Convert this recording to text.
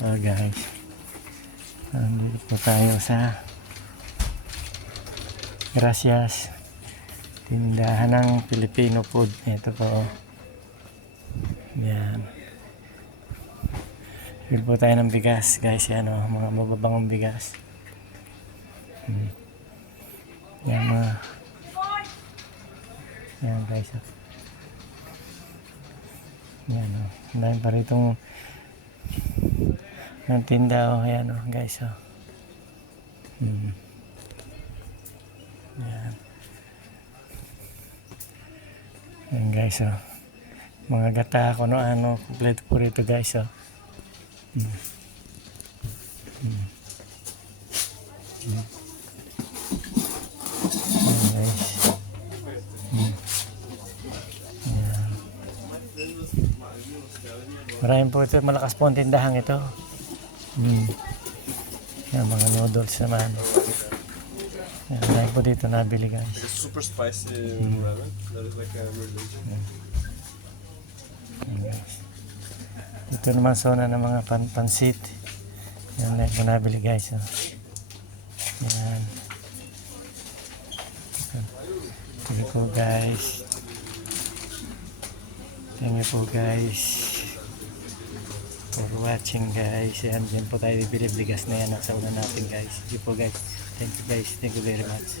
Guys, nandito po tayo sa Gracias, tindahan ng Filipino food. Ito po, yan. Bili po tayo ng bigas guys, yan o, mga mababangong bigas. Yan mga, yan guys o. Yan o, ang dami pa ritong ng tinda o, yan o guys o. Yan. Yan guys o. Mga gata ko no ano, kompleto po rito guys o. Yan guys. Yan. Maraming po ito, malakas po ang tindahan ito. Yan, mga noodles naman. Yan, dahil po dito nabili guys. Super spicy ramen. That is like a religion. Yan guys. Ito naman zona ng mga pansit. Yan, dahil po nabili guys. Oh. Yan. Thank you po guys. Thank you po guys for watching guys. Yan, yan po tayo bibili bigas na yan sa una natin guys. Thank you po guys. Thank you guys. Thank you very much.